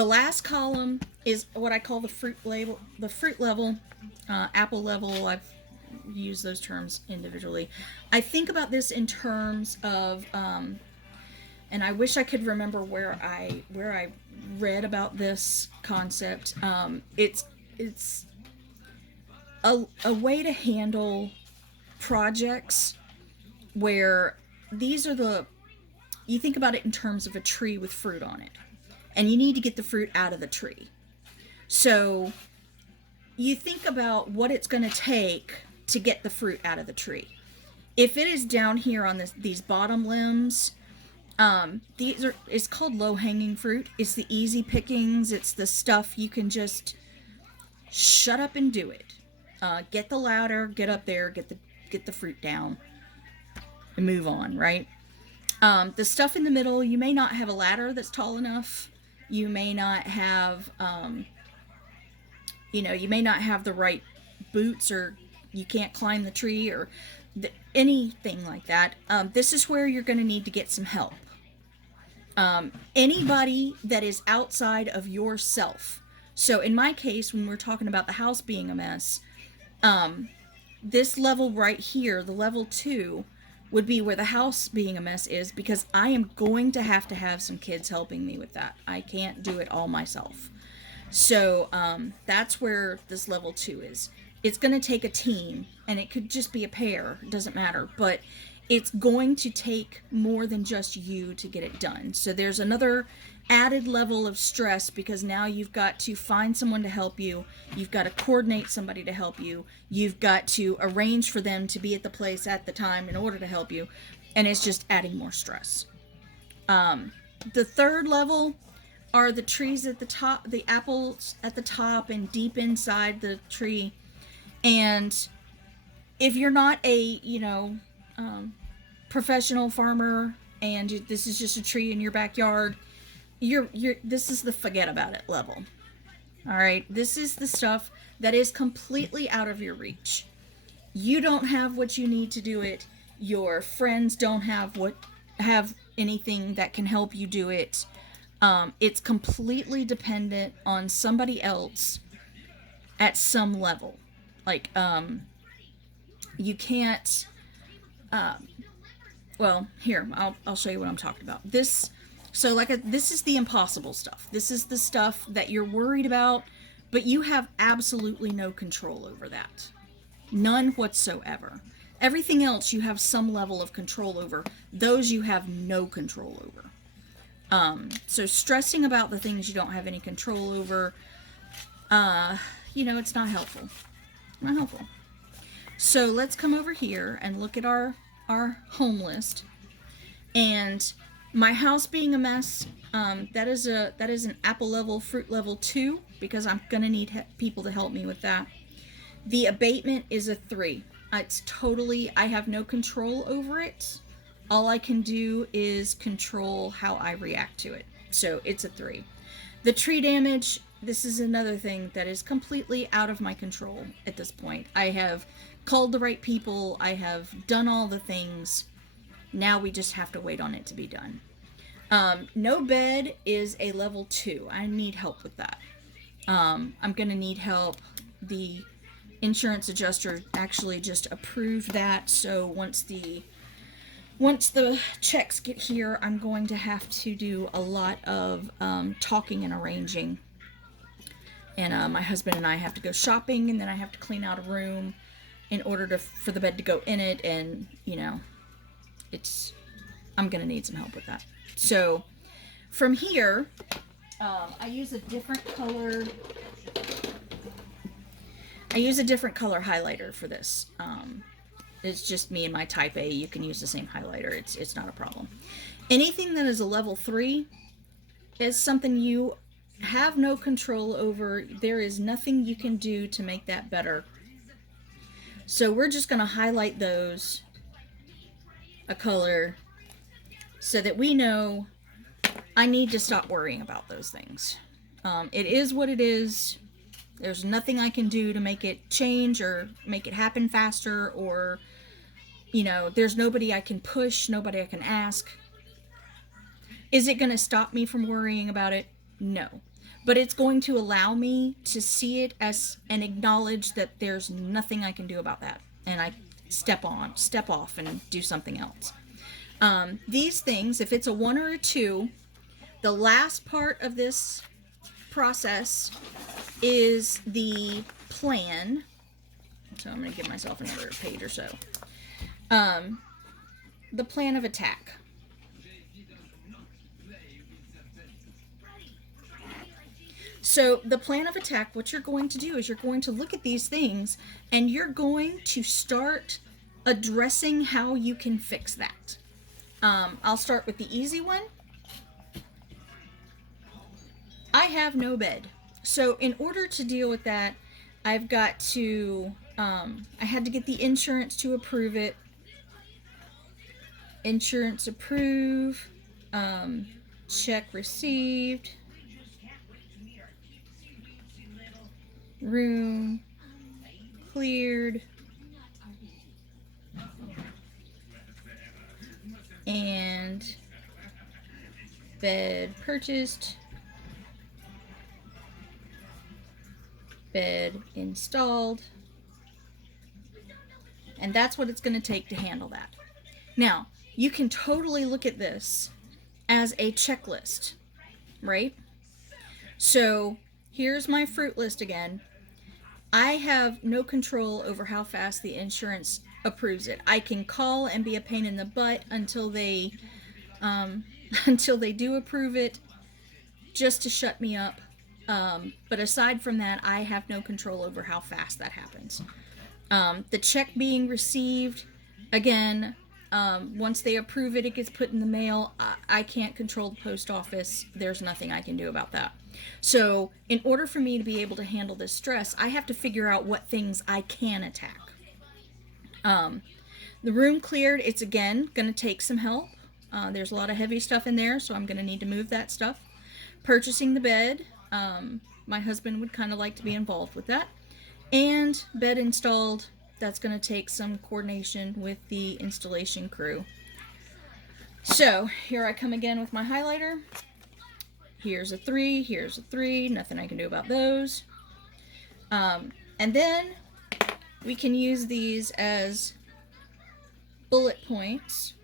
The last column is what I call the fruit level, apple level. I've used those terms individually. I think about this in terms of, and I wish I could remember where I read about this concept. It's a way to handle projects where these are the you think about it in terms of a tree with fruit on it, and you need to get the fruit out of the tree. So you think about what it's going to take to get the fruit out of the tree. If it is down here on these bottom limbs, it's called low hanging fruit. It's the easy pickings. It's the stuff you can just shut up and do it. Get the ladder, get up there, get the fruit down, and move on. Right. The stuff in the middle, you may not have a ladder that's tall enough. You may not have, you may not have the right boots, or you can't climb the tree, or anything like that. This is where you're going to need to get some help. Anybody that is outside of yourself. So in my case, when we're talking about the house being a mess, this level right here, the level 2, would be where the house being a mess is, because I am going to have some kids helping me with that. I can't do it all myself. So that's where this level 2 is. It's going to take a team, and it could just be a pair. It doesn't matter. But it's going to take more than just you to get it done. So there's another added level of stress, because now you've got to find someone to help you. You've got to coordinate somebody to help you. You've got to arrange for them to be at the place at the time in order to help you. And it's just adding more stress. The third level are the trees at the top, the apples at the top and deep inside the tree. And if you're not a, professional farmer, and this is just a tree in your backyard, this is the forget about it level. All right, this is the stuff that is completely out of your reach. You don't have what you need to do it. Your friends don't have anything that can help you do it. It's completely dependent on somebody else at some level. Like, you can't. Well, here, I'll show you what I'm talking about. This is the impossible stuff. This is the stuff that you're worried about, but you have absolutely no control over that. None whatsoever. Everything else you have some level of control over. Those you have no control over. So stressing about the things you don't have any control over, it's not helpful. Not helpful. So let's come over here and look at our home list. And my house being a mess, that is an apple level, fruit level 2, because I'm gonna need people to help me with that. The abatement is a 3. It's totally, I have no control over it. All I can do is control how I react to it. So it's a 3. The tree damage, this is another thing that is completely out of my control at this point. I have called the right people. I have done all the things. Now we just have to wait on it to be done. No bed is a level 2. I need help with that. I'm going to need help. The insurance adjuster actually just approved that. So once the checks get here, I'm going to have to do a lot of talking and arranging. And my husband and I have to go shopping, and then I have to clean out a room in order for the bed to go in it. And, I'm going to need some help with that. So from here, I use a different color highlighter for this. It's just me and my type A. You can use the same highlighter. It's not a problem. Anything that is a level 3 is something you have no control over. There is nothing you can do to make that better. So we're just going to highlight those a color so that we know I need to stop worrying about those things. It is what it is. There's nothing I can do to make it change or make it happen faster, or, there's nobody I can push, nobody I can ask. Is it going to stop me from worrying about it? No. but it's going to allow me to see it as and acknowledge that there's nothing I can do about that, and I step off and do something else. These things, if it's a 1 or a 2, the last part of this process is the plan. So I'm going to give myself another page or so. The plan of attack. So the plan of attack, what you're going to do is you're going to look at these things and you're going to start addressing how you can fix that. I'll start with the easy one. I have no bed. So in order to deal with that, I've got to, I had to get the insurance to approve it. Insurance approve, check received, room cleared, and bed purchased, bed installed, and that's what it's going to take to handle that. Now, you can totally look at this as a checklist, right? So here's my fruit list again. I have no control over how fast the insurance approves it. I can call and be a pain in the butt until they do approve it, just to shut me up. But aside from that, I have no control over how fast that happens. The check being received, again, once they approve it, it gets put in the mail. I can't control the post office. There's nothing I can do about that. So in order for me to be able to handle this stress, I have to figure out what things I can attack. The room cleared, it's again going to take some help. There's a lot of heavy stuff in there, so I'm going to need to move that stuff. Purchasing the bed, my husband would kind of like to be involved with that. And bed installed, that's going to take some coordination with the installation crew. So here I come again with my highlighter. Here's a 3, here's a 3, nothing I can do about those. And then we can use these as bullet points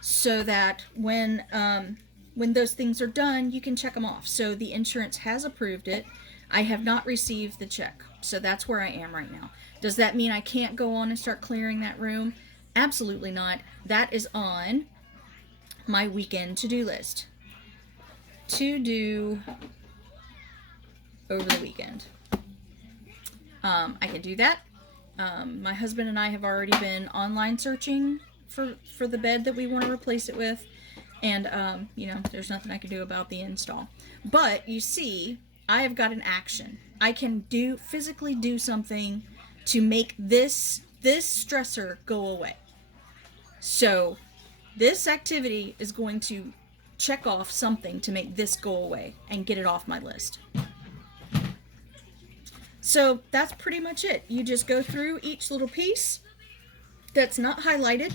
so that when those things are done, you can check them off. So the insurance has approved it. I have not received the check. So that's where I am right now. Does that mean I can't go on and start clearing that room? Absolutely not. That is on my weekend to-do list. To do over the weekend. I can do that. My husband and I have already been online searching for the bed that we want to replace it with. And, there's nothing I can do about the install. But, you see, I have got an action. I can physically do something to make this stressor go away. So, this activity is going to check off something to make this go away and get it off my list. So that's pretty much it. You just go through each little piece that's not highlighted.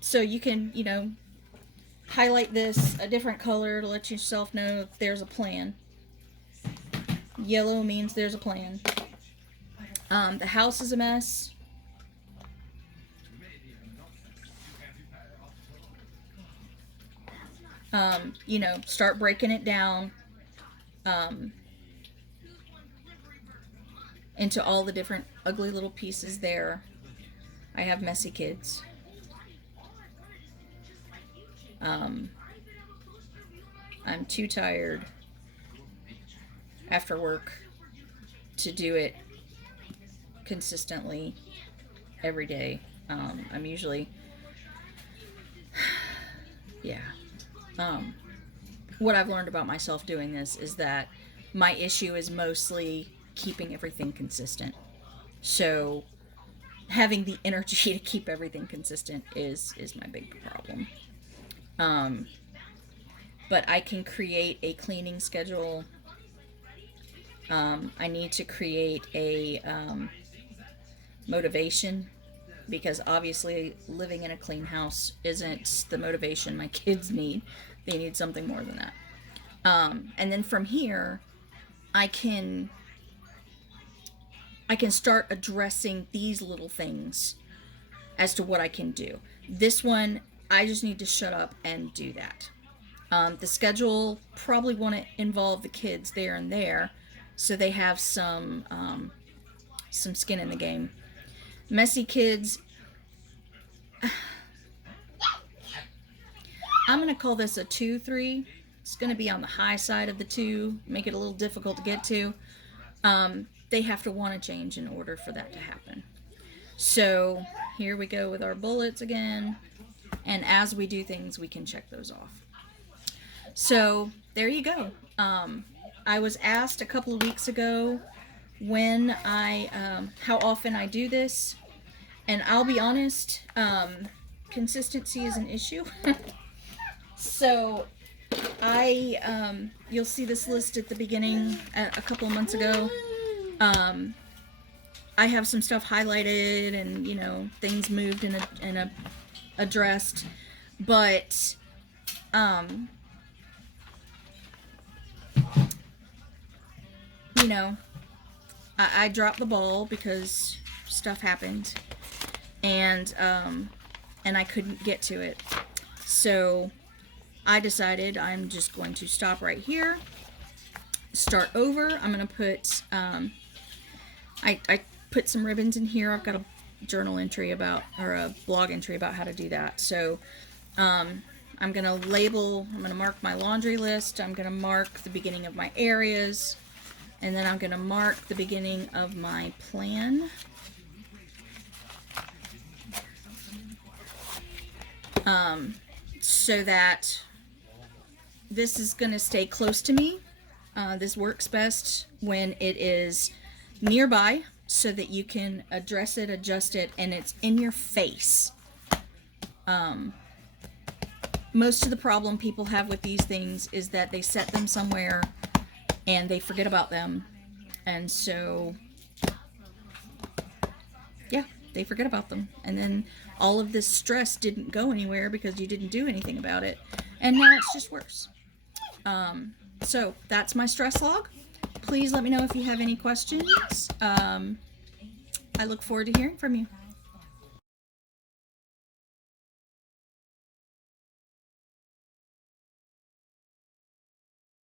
So you can, highlight this a different color to let yourself know there's a plan. Yellow means there's a plan. The house is a mess. Start breaking it down into all the different ugly little pieces there. I have messy kids. I'm too tired after work to do it consistently every day. I'm usually, yeah. What I've learned about myself doing this is that my issue is mostly keeping everything consistent. So having the energy to keep everything consistent is my big problem. But I can create a cleaning schedule. I need to create a motivation, because obviously living in a clean house isn't the motivation my kids need. They need something more than that. And then from here, I can start addressing these little things as to what I can do. This one, I just need to shut up and do that. The schedule probably want to involve the kids there and there, so they have some skin in the game. Messy kids. I'm going to call this a 2-3. It's going to be on the high side of the 2, make it a little difficult to get to. They have to want to change in order for that to happen. So here we go with our bullets again. And as we do things, we can check those off. So there you go. I was asked a couple of weeks ago when how often I do this. And I'll be honest, consistency is an issue. So you'll see this list at the beginning a couple of months ago. I have some stuff highlighted and, you know, things moved and addressed, but you know, I dropped the ball because stuff happened, and I couldn't get to it. So I decided I'm just going to stop right here, start over. I'm going to put, I put some ribbons in here. I've got a journal entry about, or a blog entry about how to do that. So I'm going to label, I'm going to mark my laundry list. I'm going to mark the beginning of my areas. And then I'm going to mark the beginning of my plan. So that this is going to stay close to me. This works best when it is nearby so that you can address it, adjust it, and it's in your face. Most of the problem people have with these things is that they set them somewhere and they forget about them. And so, yeah, they forget about them. And then all of this stress didn't go anywhere because you didn't do anything about it. And now it's just worse. So that's my stress log. Please let me know if you have any questions. I look forward to hearing from you.